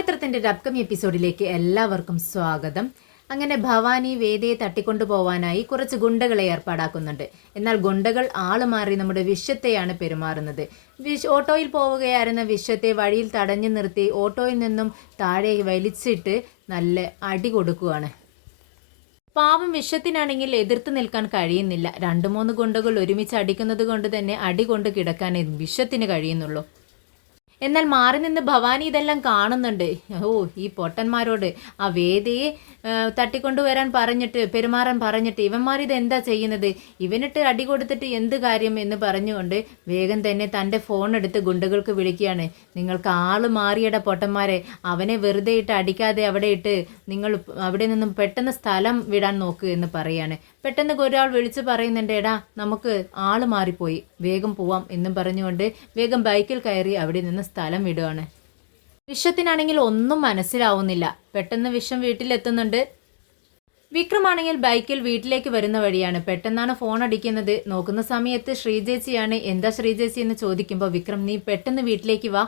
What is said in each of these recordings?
പവിത്രത്തിൻ്റെ ഒരു അപ്കമിങ് എപ്പിസോഡിലേക്ക് എല്ലാവർക്കും സ്വാഗതം. അങ്ങനെ ഭവാനി വേദയെ തട്ടിക്കൊണ്ടുപോവാനായി കുറച്ച് ഗുണ്ടകളെ ഏർപ്പാടാക്കുന്നുണ്ട്. എന്നാൽ ഗുണ്ടകൾ ആള് മാറി നമ്മുടെ വിശ്വത്തെയാണ് പെരുമാറുന്നത്. ഓട്ടോയിൽ പോവുകയായിരുന്ന വിശ്വത്തെ വഴിയിൽ തടഞ്ഞു നിർത്തി ഓട്ടോയിൽ നിന്നും താഴെ വലിച്ചിട്ട് നല്ല അടി കൊടുക്കുകയാണ്. പാവം വിശ്വത്തിനാണെങ്കിൽ എതിർത്ത് നിൽക്കാൻ കഴിയുന്നില്ല. 2-3 ഗുണ്ടകൾ ഒരുമിച്ച് അടിക്കുന്നത് കൊണ്ട് തന്നെ അടി കൊണ്ട് കിടക്കാനേ വിശ്വത്തിന് കഴിയുന്നുള്ളൂ. എന്നാൽ മാറി നിന്ന് ഭവാനി ഇതെല്ലാം കാണുന്നുണ്ട്. ഈ പൊട്ടന്മാരോട് ആ വേദിയെ തട്ടിക്കൊണ്ടുവരാൻ പറഞ്ഞിട്ട് പെരുമാറാൻ പറഞ്ഞിട്ട് ഇവന്മാരിത് എന്താ ചെയ്യുന്നത്, ഇവനിട്ട് അടി കൊടുത്തിട്ട് എന്ത് കാര്യം എന്ന് പറഞ്ഞുകൊണ്ട് വേഗം തന്നെ തൻ്റെ ഫോൺ എടുത്ത് ഗുണ്ടകൾക്ക് വിളിക്കുകയാണ്. നിങ്ങൾക്ക് ആള് മാറിയട പൊട്ടന്മാരെ, അവനെ വെറുതെ ഇട്ട് അടിക്കാതെ അവിടെ ഇട്ട് നിങ്ങൾ അവിടെ നിന്നും പെട്ടെന്ന് സ്ഥലം വിടാൻ നോക്ക് എന്ന് പറയാണ്. പെട്ടെന്ന് ഒരാൾ വിളിച്ച് പറയുന്നുണ്ട്, എടാ നമുക്ക് ആള് മാറിപ്പോയി, വേഗം പോവാം എന്നും പറഞ്ഞുകൊണ്ട് വേഗം ബൈക്കിൽ കയറി അവിടെ നിന്ന് സ്ഥലം വിടുകയാണ്. വിശ്വത്തിനാണെങ്കിൽ ഒന്നും മനസ്സിലാവുന്നില്ല. പെട്ടെന്ന് വിശ്വം വീട്ടിലെത്തുന്നുണ്ട്. വിക്രമാണെങ്കിൽ ബൈക്കിൽ വീട്ടിലേക്ക് വരുന്ന വഴിയാണ്. പെട്ടെന്നാണ് ഫോൺ അടിക്കുന്നത്. നോക്കുന്ന സമയത്ത് ശ്രീജേച്ചിയാണ്. എന്താ ശ്രീജേച്ചി എന്ന് ചോദിക്കുമ്പോൾ വിക്രം നീ പെട്ടെന്ന് വീട്ടിലേക്ക് വാ,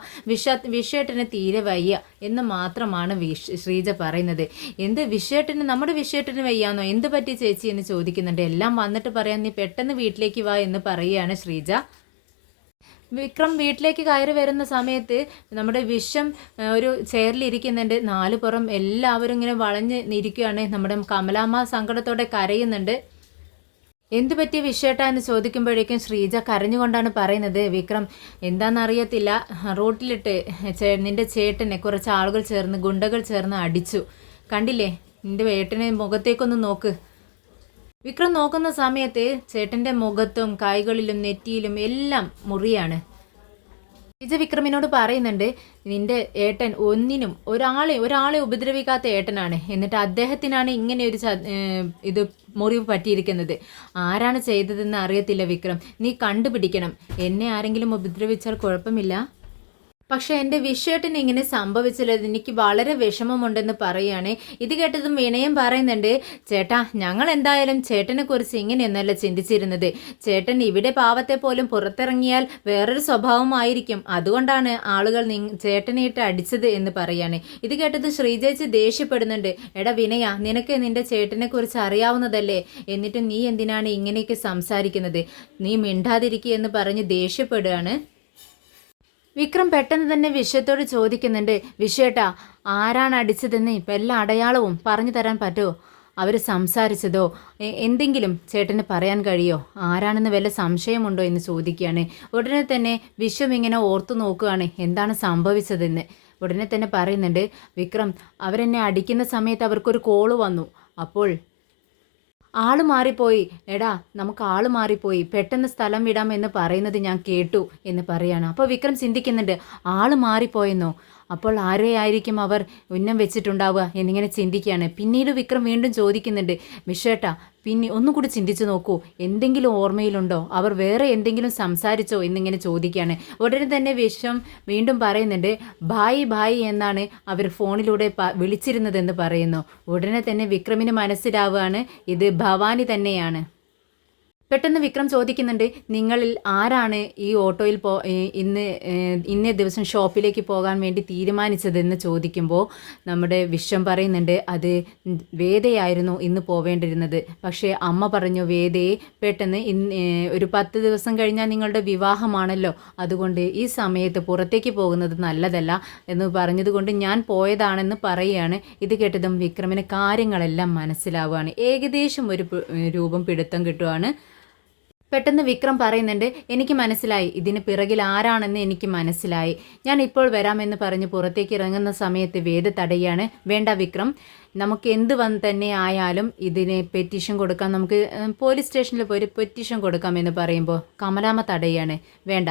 വിശ്വേട്ടന് തീരെ വയ്യ എന്ന് മാത്രമാണ് ശ്രീജ പറയുന്നത്. എന്ത് വിശ്വേട്ടന്, നമ്മുടെ വിശ്വേട്ടന് വയ്യാന്നോ, എന്ത് പറ്റി ചേച്ചി എന്ന് ചോദിക്കുന്നുണ്ട്. എല്ലാം വന്നിട്ട് പറയാൻ നീ പെട്ടെന്ന് വീട്ടിലേക്ക് വാ എന്ന് പറയുകയാണ് ശ്രീജ. വിക്രം വീട്ടിലേക്ക് കയറി വരുന്ന സമയത്ത് നമ്മുടെ വിശ്വം ഒരു ചെയറിലിരിക്കുന്നുണ്ട്. 4 പുറം എല്ലാവരും ഇങ്ങനെ വളഞ്ഞ് നിൽക്കുകയാണ്. നമ്മുടെ കമലാമ്മ സങ്കടത്തോടെ കരയുന്നുണ്ട്. എന്തു പറ്റിയ വിശ്വേട്ടാ എന്ന് ചോദിക്കുമ്പോഴേക്കും ശ്രീജ കരഞ്ഞുകൊണ്ടാണ് പറയുന്നത്, വിക്രം എന്താണെന്നറിയത്തില്ല, റോട്ടിലിട്ട് നിന്റെ ചേട്ടനെ കുറച്ച് ആളുകൾ ചേർന്ന് ഗുണ്ടകൾ ചേർന്ന് അടിച്ചു, കണ്ടില്ലേ, നിന്റെ ഏട്ടനെ മുഖത്തേക്കൊന്ന് നോക്ക്. വിക്രം നോക്കുന്ന സമയത്ത് ചേട്ടൻ്റെ മുഖത്തും കൈകളിലും നെറ്റിയിലും എല്ലാം മുറിയാണ്. വിജയ് വിക്രമിനോട് പറയുന്നുണ്ട്, നിന്റെ ഏട്ടൻ ഒന്നിനും ഒരാളെ ഉപദ്രവിക്കാത്ത ഏട്ടനാണ്, എന്നിട്ട് അദ്ദേഹത്തിനാണ് ഇങ്ങനെ ഒരു ഇത് മുറിവ് പറ്റിയിരിക്കുന്നത്. ആരാണ് ചെയ്തതെന്ന് അറിയത്തില്ല വിക്രം, നീ കണ്ടുപിടിക്കണം. എന്നെ ആരെങ്കിലും ഉപദ്രവിച്ചാൽ കുഴപ്പമില്ല, പക്ഷെ എൻ്റെ വിശ്വേട്ടന് ഇങ്ങനെ സംഭവിച്ചത് എനിക്ക് വളരെ വിഷമമുണ്ടെന്ന് പറയുകയാണ്. ഇത് കേട്ടതും വിനയം പറയുന്നുണ്ട്, ചേട്ടാ ഞങ്ങൾ എന്തായാലും ചേട്ടനെ കുറിച്ച് ഇങ്ങനെയൊന്നല്ല ചിന്തിച്ചിരുന്നത്. ചേട്ടൻ ഇവിടെ പാവത്തെ പോലും പുറത്തിറങ്ങിയാൽ വേറൊരു സ്വഭാവമായിരിക്കും, അതുകൊണ്ടാണ് ആളുകൾ ചേട്ടനെ ഇട്ട് അടിച്ചത് എന്ന് പറയാണ്. ഇത് കേട്ടത് ശ്രീജേച്ചി ദേഷ്യപ്പെടുന്നുണ്ട്. എടാ വിനയ, നിനക്ക് നിന്റെ ചേട്ടനെ കുറിച്ച് അറിയാവുന്നതല്ലേ, എന്നിട്ടും നീ എന്തിനാണ് ഇങ്ങനെയൊക്കെ സംസാരിക്കുന്നത്, നീ മിണ്ടാതിരിക്കുക എന്ന് പറഞ്ഞ് ദേഷ്യപ്പെടുകയാണ്. വിക്രം പെട്ടെന്ന് തന്നെ വിശ്വത്തോട് ചോദിക്കുന്നുണ്ട്, വിശ്വേട്ടാ ആരാണ് അടിച്ചതെന്ന് ഇപ്പം എല്ലാ അടയാളവും പറഞ്ഞു തരാൻ പറ്റുമോ, അവർ സംസാരിച്ചതോ എന്തെങ്കിലും ചേട്ടന് പറയാൻ കഴിയോ, ആരാണെന്ന് വല്ല സംശയമുണ്ടോ എന്ന് ചോദിക്കുകയാണ്. ഉടനെ തന്നെ വിശ്വം ഇങ്ങനെ ഓർത്തു നോക്കുകയാണ് എന്താണ് സംഭവിച്ചതെന്ന്. ഉടനെ തന്നെ പറയുന്നുണ്ട്, വിക്രം അവരെന്നെ അടിക്കുന്ന സമയത്ത് അവർക്കൊരു കോള് വന്നു, അപ്പോൾ ആള് മാറിപ്പോയി, എടാ നമുക്ക് ആള് മാറിപ്പോയി, പെട്ടെന്ന് സ്ഥലം വിടാമെന്ന് പറയുന്നത് ഞാൻ കേട്ടു എന്ന് പറയാണ്. അപ്പോൾ വിക്രം ചിന്തിക്കുന്നുണ്ട്, ആള് മാറിപ്പോയെന്നോ, അപ്പോൾ ആരെയായിരിക്കും അവർ ഉന്നം വെച്ചിട്ടുണ്ടാവുക എന്നിങ്ങനെ ചിന്തിക്കുകയാണ്. പിന്നീട് വിക്രം വീണ്ടും ചോദിക്കുന്നുണ്ട്, വിശ്വേട്ടാ പിന്നെ ഒന്നുകൂടി ചിന്തിച്ചു നോക്കൂ, എന്തെങ്കിലും ഓർമ്മയിലുണ്ടോ, അവർ വേറെ എന്തെങ്കിലും സംസാരിച്ചോ എന്നിങ്ങനെ ചോദിക്കുകയാണ്. ഉടനെ തന്നെ വിശ്വം വീണ്ടും പറയുന്നുണ്ട്, ഭായി ഭായി എന്നാണ് അവർ ഫോണിലൂടെ വിളിച്ചിരുന്നതെന്ന് പറയുന്നു. ഉടനെ തന്നെ വിക്രമിന് മനസ്സിലാവുകയാണ് ഇത് ഭവാനി തന്നെയാണ്. പെട്ടെന്ന് വിക്രം ചോദിക്കുന്നുണ്ട്, നിങ്ങളിൽ ആരാണ് ഈ ഓട്ടോയിൽ ഇന്നേ ദിവസം ഷോപ്പിലേക്ക് പോകാൻ വേണ്ടി തീരുമാനിച്ചതെന്ന് ചോദിക്കുമ്പോൾ നമ്മുടെ വിശ്വം പറയുന്നുണ്ട്, അത് വേദയായിരുന്നു ഇന്ന് പോവേണ്ടിയിരുന്നത്, പക്ഷേ അമ്മ പറഞ്ഞു വേദയെ പെട്ടെന്ന് ഒരു 10 ദിവസം കഴിഞ്ഞാൽ നിങ്ങളുടെ വിവാഹമാണല്ലോ, അതുകൊണ്ട് ഈ സമയത്ത് പുറത്തേക്ക് പോകുന്നത് നല്ലതല്ല എന്ന് പറഞ്ഞതുകൊണ്ട് ഞാൻ പോയതാണെന്ന് പറയുകയാണ്. ഇത് കേട്ടതും വിക്രമിന് കാര്യങ്ങളെല്ലാം മനസ്സിലാവുകയാണ്. ഏകദേശം ഒരു രൂപം പിടുത്തം കിട്ടുകയാണ്. പെട്ടെന്ന് വിക്രം പറയുന്നുണ്ട്, എനിക്ക് മനസ്സിലായി, ഇതിന് പിറകിൽ ആരാണെന്ന് എനിക്ക് മനസ്സിലായി, ഞാൻ ഇപ്പോൾ വരാമെന്ന് പറഞ്ഞ് പുറത്തേക്ക് ഇറങ്ങുന്ന സമയത്ത് വേദ തടയാണ്. വേണ്ട വിക്രം, നമുക്ക് എന്ത് തന്നെ ആയാലും ഇതിന് പെറ്റീഷൻ കൊടുക്കാം, നമുക്ക് പോലീസ് സ്റ്റേഷനിൽ പോയി പെറ്റീഷൻ കൊടുക്കാമെന്ന് പറയുമ്പോൾ കമലാമ്മ തടയാണ്. വേണ്ട,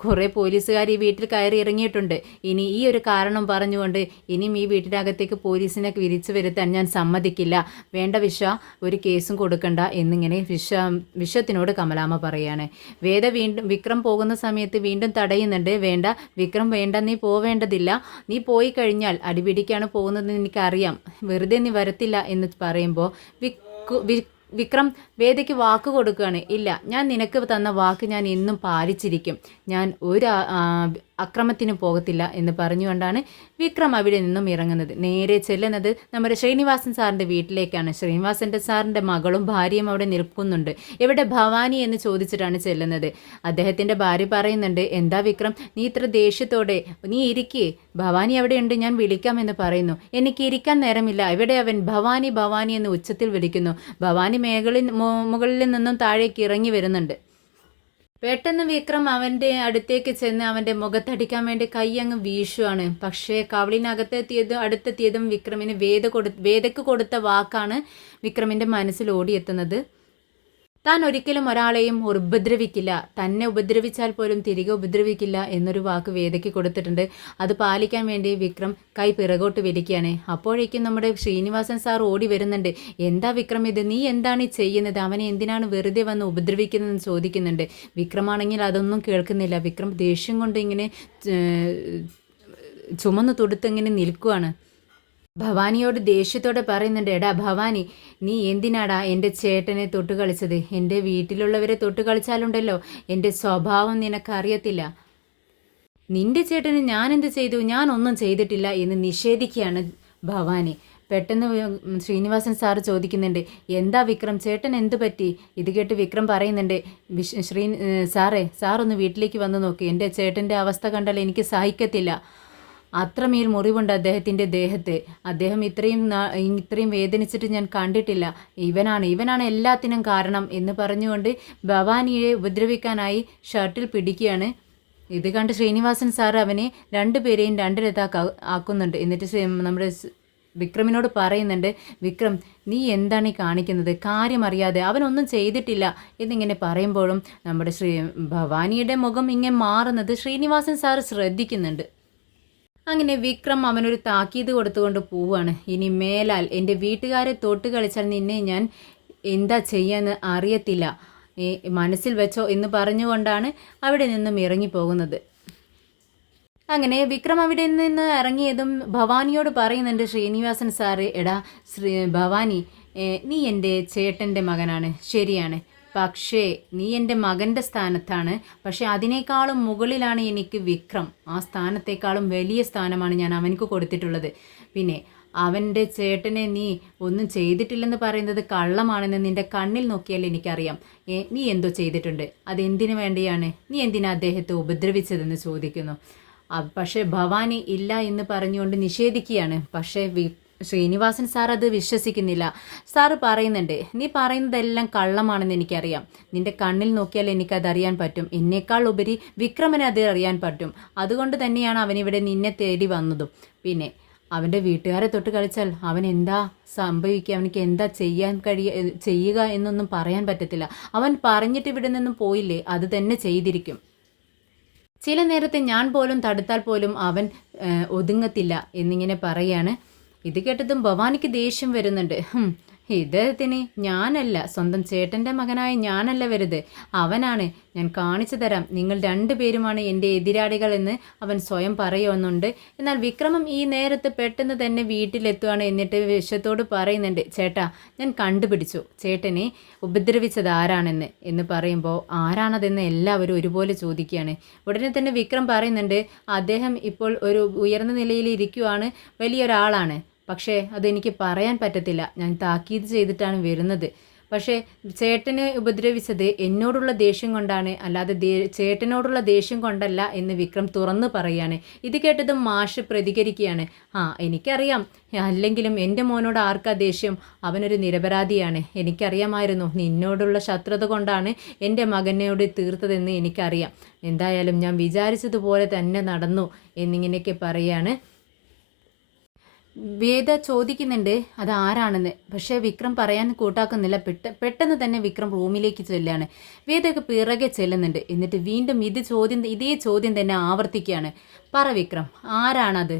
കുറേ പോലീസുകാർ ഈ വീട്ടിൽ കയറി ഇറങ്ങിയിട്ടുണ്ട്, ഇനി ഈ ഒരു കാരണം പറഞ്ഞുകൊണ്ട് ഇനിയും ഈ വീട്ടിനകത്തേക്ക് പോലീസിനെ വിരിച്ചു വരുത്താൻ ഞാൻ സമ്മതിക്കില്ല, വേണ്ട വിശ്വ ഒരു കേസും കൊടുക്കണ്ട എന്നിങ്ങനെ വിശ്വത്തിനോട് കമലാമ്മ പറയാണ്. വേദ വീണ്ടും വിക്രം പോകുന്ന സമയത്ത് വീണ്ടും തടയുന്നുണ്ട്. വേണ്ട വിക്രം, വേണ്ട, നീ പോവേണ്ടതില്ല, നീ പോയി കഴിഞ്ഞാൽ അടിപിടിക്കാണ് പോകുന്നതെന്ന് എനിക്കറിയാം, വെറുതെ നീ വരത്തില്ല എന്ന് പറയുമ്പോൾ വിക്രം വേദയ്ക്ക് വാക്ക് കൊടുക്കുകയാണ്. ഇല്ല, ഞാൻ നിനക്ക് തന്ന വാക്ക് ഞാൻ എന്നും പാലിച്ചിരിക്കും, ഞാൻ അക്രമത്തിന് പോകത്തില്ല എന്ന് പറഞ്ഞുകൊണ്ടാണ് വിക്രം അവിടെ നിന്നും ഇറങ്ങുന്നത്. നേരെ ചെല്ലുന്നത് നമ്മുടെ ശ്രീനിവാസൻ സാറിൻ്റെ വീട്ടിലേക്കാണ്. ശ്രീനിവാസൻ്റെ സാറിൻ്റെ മകളും ഭാര്യയും അവിടെ നിൽക്കുന്നുണ്ട്. എവിടെ ഭവാനി എന്ന് ചോദിച്ചിട്ടാണ് ചെല്ലുന്നത്. അദ്ദേഹത്തിൻ്റെ ഭാര്യ പറയുന്നുണ്ട്, എന്താ വിക്രം നീ ഇത്ര ദേഷ്യത്തോടെ, നീ ഇരിക്കേ, ഭവാനി അവിടെയുണ്ട്, ഞാൻ വിളിക്കാമെന്ന് പറയുന്നു. എനിക്ക് ഇരിക്കാൻ നേരമില്ല, ഇവിടെ അവൻ ഭവാനി ഭവാനി എന്ന് ഉച്ചത്തിൽ വിളിക്കുന്നു. ഭവാനി മുകളിൽ നിന്നും താഴേക്ക് ഇറങ്ങി വരുന്നുണ്ട്. പെട്ടെന്ന് വിക്രം അവൻ്റെ അടുത്തേക്ക് ചെന്ന് അവൻ്റെ മുഖത്തടിക്കാൻ വേണ്ടി കൈ അങ്ങ് വീശുവാണ്. പക്ഷേ അടുത്തെത്തിയതും വിക്രമിന് വേദക്ക് കൊടുത്ത വാക്കാണ് വിക്രമിൻ്റെ മനസ്സിൽ ഓടിയെത്തുന്നത്. താൻ ഒരിക്കലും ഒരാളെയും ഉപദ്രവിക്കില്ല, തന്നെ ഉപദ്രവിച്ചാൽ പോലും തിരികെ ഉപദ്രവിക്കില്ല എന്നൊരു വാക്ക് വേദയ്ക്ക് കൊടുത്തിട്ടുണ്ട്. അത് പാലിക്കാൻ വേണ്ടി വിക്രം കൈ പിറകോട്ട് വലിക്കുകയാണ്. അപ്പോഴേക്കും നമ്മുടെ ശ്രീനിവാസൻ സാർ ഓടി വരുന്നുണ്ട്. എന്താ വിക്രം ഇത്, നീ എന്താണ് ഈ ചെയ്യുന്നത്, അവനെ എന്തിനാണ് വെറുതെ വന്ന് ഉപദ്രവിക്കുന്നതെന്ന് ചോദിക്കുന്നുണ്ട്. വിക്രമാണെങ്കിൽ അതൊന്നും കേൾക്കുന്നില്ല. വിക്രം ദേഷ്യം കൊണ്ട് ഇങ്ങനെ ചുമന്നു തൊടുത്തിങ്ങനെ നിൽക്കുവാണ്. ഭവാനിയോട് ദേഷ്യത്തോടെ പറയുന്നുണ്ട്, എടാ ഭവാനി, നീ എന്തിനാടാ എൻ്റെ ചേട്ടനെ തൊട്ട് കളിച്ചത്? എൻ്റെ വീട്ടിലുള്ളവരെ തൊട്ട് കളിച്ചാലുണ്ടല്ലോ എൻ്റെ സ്വഭാവം നിനക്കറിയത്തില്ല. നിന്റെ ചേട്ടന് ഞാനെന്ത് ചെയ്തു? ഞാനൊന്നും ചെയ്തിട്ടില്ല എന്ന് നിഷേധിക്കുകയാണ് ഭവാനി. പെട്ടെന്ന് ശ്രീനിവാസൻ സാറ് ചോദിക്കുന്നുണ്ട്, എന്താ വിക്രം, ചേട്ടൻ എന്ത് പറ്റി? ഇത് കേട്ട് വിക്രം പറയുന്നുണ്ട്, സാറൊന്ന് വീട്ടിലേക്ക് വന്ന് നോക്ക്, എൻ്റെ ചേട്ടൻ്റെ അവസ്ഥ കണ്ടാൽ എനിക്ക് സഹിക്കത്തില്ല. അത്രമേൽ മുറിവുണ്ട് അദ്ദേഹത്തിൻ്റെ ദേഹത്ത്. അദ്ദേഹം ഇത്രയും വേദനിച്ചിട്ട് ഞാൻ കണ്ടിട്ടില്ല. ഇവനാണ് എല്ലാത്തിനും കാരണം എന്ന് പറഞ്ഞുകൊണ്ട് ഭവാനിയെ ഉപദ്രവിക്കാനായി ഷർട്ടിൽ പിടിക്കുകയാണ്. ഇത് കണ്ട് ശ്രീനിവാസൻ സാർ അവനെ രണ്ടുപേരെയും ആക്കുന്നുണ്ട്. എന്നിട്ട് നമ്മുടെ വിക്രമിനോട് പറയുന്നുണ്ട്, വിക്രം നീ എന്താണ് ഈ കാണിക്കുന്നത്? കാര്യം അറിയാതെ, അവനൊന്നും ചെയ്തിട്ടില്ല എന്നിങ്ങനെ പറയുമ്പോഴും നമ്മുടെ ഭവാനിയുടെ മുഖം ഇങ്ങനെ മാറുന്നത് ശ്രീനിവാസൻ സാർ ശ്രദ്ധിക്കുന്നുണ്ട്. അങ്ങനെ വിക്രം അവനൊരു താക്കീത് കൊടുത്തുകൊണ്ട് പോവുകയാണ്. ഇനി മേലാൽ എൻ്റെ വീട്ടുകാരെ തൊട്ട് കളിച്ചാൽ നിന്നെ ഞാൻ എന്താ ചെയ്യാന്ന് അറിയത്തില്ല, മനസ്സിൽ വെച്ചോ എന്ന് പറഞ്ഞുകൊണ്ടാണ് അവിടെ നിന്നും ഇറങ്ങിപ്പോകുന്നത്. അങ്ങനെ വിക്രം അവിടെ നിന്ന് ഇറങ്ങിയതും ഭവാനിയോട് പറയുന്നുണ്ട് ശ്രീനിവാസൻ സാറ്, എടാ ഭവാനി, നീ എൻ്റെ ചേട്ടൻ്റെ മകനാണ്, ശരിയാണ്, പക്ഷേ നീ എൻ്റെ മകൻ്റെ സ്ഥാനത്താണ്. പക്ഷേ അതിനേക്കാളും മുകളിലാണ് എനിക്ക് വിക്രം. ആ സ്ഥാനത്തേക്കാളും വലിയ സ്ഥാനമാണ് ഞാൻ അവനക്ക് കൊടുത്തിട്ടുള്ളത്. പിന്നെ അവൻ്റെ ചേട്ടനെ നീ ഒന്നും ചെയ്തിട്ടില്ലെന്ന് പറയുന്നത് കള്ളമാണെന്ന് നിൻ്റെ കണ്ണിൽ നോക്കിയാൽ എനിക്കറിയാം. നീ എന്തോ ചെയ്തിട്ടുണ്ട്, അതെന്തിനു വേണ്ടിയാണ്? നീ എന്തിനാ അദ്ദേഹത്തെ ഉപദ്രവിച്ചതെന്ന് ചോദിക്കുന്നു. പക്ഷേ ഭവാനി ഇല്ല എന്ന് പറഞ്ഞുകൊണ്ട് നിഷേധിക്കുകയാണ്. പക്ഷേ ശ്രീനിവാസൻ സാർ അത് വിശ്വസിക്കുന്നില്ല. സാറ് പറയുന്നുണ്ട്, നീ പറയുന്നതെല്ലാം കള്ളമാണെന്ന് എനിക്കറിയാം, നിന്റെ കണ്ണിൽ നോക്കിയാൽ എനിക്കതറിയാൻ പറ്റും, എന്നേക്കാൾ ഉപരി വിക്രമനെ അത് അറിയാൻ പറ്റും. അതുകൊണ്ട് തന്നെയാണ് അവനിവിടെ നിന്നെ തേടി വന്നതും. പിന്നെ അവൻ്റെ വീട്ടുകാരെ തൊട്ട് കളിച്ചാൽ അവൻ എന്താ സംഭവിക്കുക, അവനക്ക് എന്താ ചെയ്യുക എന്നൊന്നും പറയാൻ പറ്റത്തില്ല. അവൻ പറഞ്ഞിട്ട് ഇവിടെ നിന്നും പോയില്ലേ, അത് തന്നെ ചെയ്തിരിക്കും. ചില നേരത്തെ ഞാൻ പോലും തടുത്താൽ പോലും അവൻ ഒതുങ്ങത്തില്ല എന്നിങ്ങനെ പറയാണ്. ഇത് കേട്ടതും ഭവാനിക്ക് ദേഷ്യം വരുന്നുണ്ട്. ഇദ്ദേഹത്തിന് ഞാനല്ല, സ്വന്തം ചേട്ടൻ്റെ മകനായ ഞാനല്ല വരുത്, അവനാണ്. ഞാൻ കാണിച്ചു തരാം, നിങ്ങൾ രണ്ടുപേരുമാണ് എൻ്റെ എതിരാളികൾ എന്ന് അവൻ സ്വയം പറയുന്നുണ്ട്. എന്നാൽ വിക്രമം ഈ നേരത്ത് പെട്ടെന്ന് തന്നെ വീട്ടിലെത്തുകയാണ്. എന്നിട്ട് വിഷത്തോട് പറയുന്നുണ്ട്, ചേട്ടാ ഞാൻ കണ്ടുപിടിച്ചു ചേട്ടനെ ഉപദ്രവിച്ചത് ആരാണെന്ന് എന്ന് പറയുമ്പോൾ ആരാണതെന്ന് എല്ലാവരും ഒരുപോലെ ചോദിക്കുകയാണ്. ഉടനെ തന്നെ വിക്രം പറയുന്നുണ്ട്, അദ്ദേഹം ഇപ്പോൾ ഒരു ഉയർന്ന നിലയിൽ ഇരിക്കുവാണ്, വലിയൊരാളാണ്, പക്ഷേ അതെനിക്ക് പറയാൻ പറ്റത്തില്ല, ഞാൻ താക്കീത് ചെയ്തിട്ടാണ് വരുന്നത്. പക്ഷേ ചേട്ടനെ ഉപദ്രവിച്ചത് എന്നോടുള്ള ദേഷ്യം കൊണ്ടാണ്, അല്ലാതെ ചേട്ടനോടുള്ള ദേഷ്യം കൊണ്ടല്ല എന്ന് വിക്രം തുറന്നു പറയുകയാണ്. ഇത് കേട്ടതും മാഷ് പ്രതികരിക്കുകയാണ്, എനിക്കറിയാം, അല്ലെങ്കിലും എൻ്റെ മോനോട് ആർക്കാ ദേഷ്യം, അവനൊരു നിരപരാധിയാണ്, എനിക്കറിയാമായിരുന്നു, നിന്നോടുള്ള ശത്രുത കൊണ്ടാണ് എൻ്റെ മകനോട് തീർത്തതെന്ന് എനിക്കറിയാം, എന്തായാലും ഞാൻ വിചാരിച്ചതുപോലെ തന്നെ നടന്നു എന്നിങ്ങനെയൊക്കെ പറയുകയാണ്. വേദ ചോദിക്കുന്നുണ്ട് അത് ആരാണെന്ന്. പക്ഷേ വിക്രം പറയാൻ കൂട്ടാക്കുന്നില്ല. പെട്ടെന്ന് തന്നെ വിക്രം റൂമിലേക്ക് ചെല്ലുകയാണ്. വേദയൊക്കെ പിറകെ ചെല്ലുന്നുണ്ട്. എന്നിട്ട് വീണ്ടും ഇതേ ചോദ്യം തന്നെ ആവർത്തിക്കുകയാണ്. പറ വിക്രം, ആരാണത്?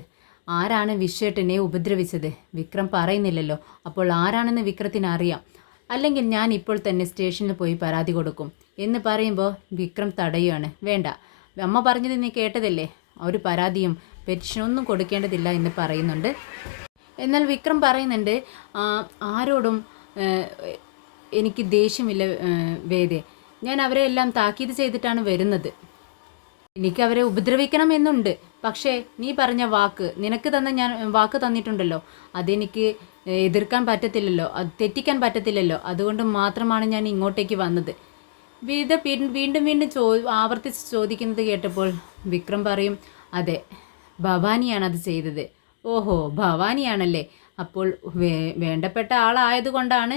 ആരാണ് വിശ്വേട്ടനെ ഉപദ്രവിച്ചത്? വിക്രം പറയുന്നില്ലല്ലോ. അപ്പോൾ ആരാണെന്ന് വിക്രത്തിന് അറിയാം. അല്ലെങ്കിൽ ഞാൻ ഇപ്പോൾ തന്നെ സ്റ്റേഷനിൽ പോയി പരാതി കൊടുക്കും എന്ന് പറയുമ്പോൾ വിക്രം തടയുകയാണ്. വേണ്ട, അമ്മ പറഞ്ഞത് നീ കേട്ടതല്ലേ, ഒരു പരാതിയും പെറ്റിഷനൊന്നും കൊടുക്കേണ്ടതില്ല എന്ന് പറയുന്നുണ്ട്. എന്നാൽ വിക്രം പറയുന്നുണ്ട്, ആരോടും എനിക്ക് ദേഷ്യമില്ല വേദേ, ഞാൻ അവരെ എല്ലാം താക്കീത് ചെയ്തിട്ടാണ് വരുന്നത്. എനിക്ക് അവരെ ഉപദ്രവിക്കണം എന്നുണ്ട്. പക്ഷേ നീ പറഞ്ഞ വാക്ക്, നിനക്ക് തന്ന ഞാൻ വാക്ക് തന്നിട്ടുണ്ടല്ലോ, അതെനിക്ക് എതിർക്കാൻ പറ്റത്തില്ലല്ലോ, അത് തെറ്റിക്കാൻ പറ്റത്തില്ലല്ലോ. അതുകൊണ്ട് മാത്രമാണ് ഞാൻ ഇങ്ങോട്ടേക്ക് വന്നത്. വീണ്ടും വീണ്ടും ആവർത്തിച്ച് ചോദിക്കുന്നത് കേട്ടപ്പോൾ വിക്രം പറയും, അതെ, ഭവാനിയാണ് അത് ചെയ്തത്. ഓഹോ, ഭവാനിയാണല്ലേ. അപ്പോൾ വേണ്ടപ്പെട്ട ആളായതുകൊണ്ടാണ്,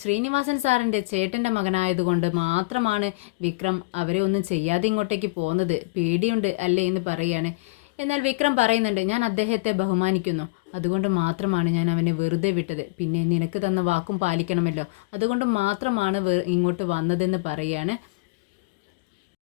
ശ്രീനിവാസൻ സാറിൻ്റെ ചേട്ടൻ്റെ മകനായതുകൊണ്ട് മാത്രമാണ് വിക്രം അവരെ ഒന്നും ചെയ്യാതെ ഇങ്ങോട്ടേക്ക് പോകുന്നത്. പേടിയുണ്ട് അല്ലേ എന്ന് പറയാണ്. എന്നാൽ വിക്രം പറയുന്നുണ്ട്, ഞാൻ അദ്ദേഹത്തെ ബഹുമാനിക്കുന്നു, അതുകൊണ്ട് മാത്രമാണ് ഞാൻ അവനെ വെറുതെ വിട്ടത്. പിന്നെ നിനക്ക് തന്ന വാക്കും പാലിക്കണമല്ലോ, അതുകൊണ്ട് മാത്രമാണ് ഇങ്ങോട്ട് വന്നതെന്ന് പറയാണ്.